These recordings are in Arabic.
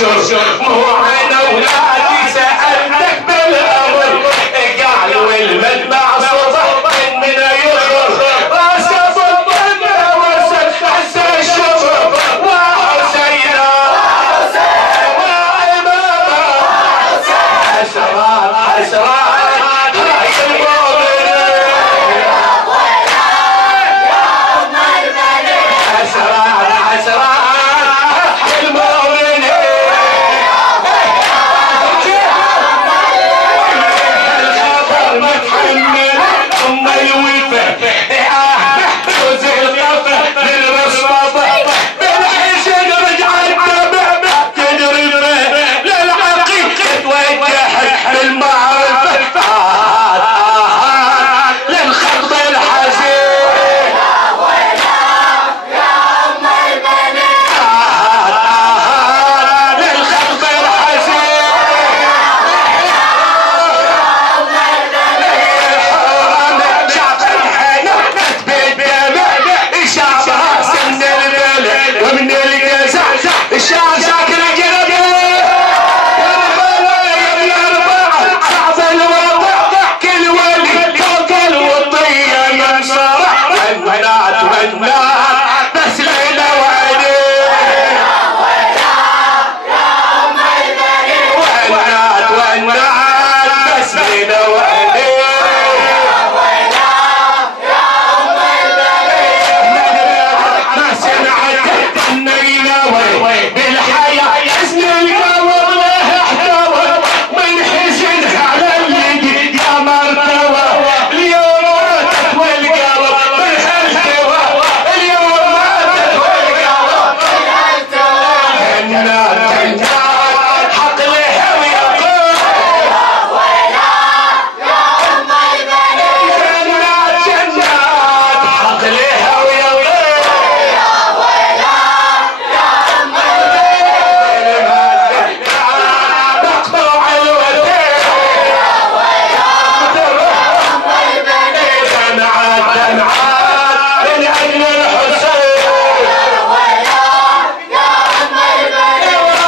يشر مو انا ولادي سألتك بالامر قال والمدمع صبح من يخر راس ضمنا وسد حتى الشفر وحسين وامامه حسرات حسرات هاي المؤمنين حسرات حسرات المؤمنين الخبر متحمل ثم الوفا جوز القفا للمصطفى بالحسن رجعت دمع تدري للعقيق توجهت بالمعرفة للخط الحزين للخط الحزين شعب الحنان بالدمع شعبها سن البلد ومن الجزع الشعب ساكن جنبه صعب الوضع كل ولي فوق الوطية منصرع والنات والنات بس ليلة وعليه والنات والنات بس ليلة وعليه ما سمعت النيلة بالحياة حزن القمر له احتوى من حزن على اليد يا مرتوى اليوم ماتت والقلب بالحلتوى اليوم ماتت والقلب بالحلتوى النار النار حق لها ويقول جنات جنات حق لها ويقول مقطوع الودين دمعات دمعات من اجل الحسين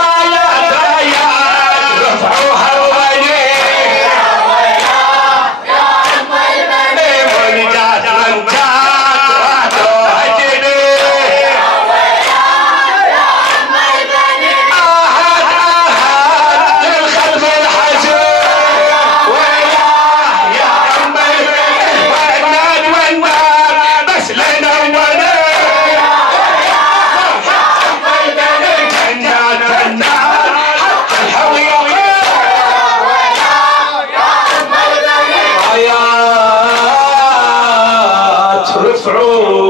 رايات رايات رفعوها الوليد من جات من جات راتوها جنيه للخلف الحزين وياه يا عم والناد والناد بس لنا جنات جنات حق الحوية آيات رفعوا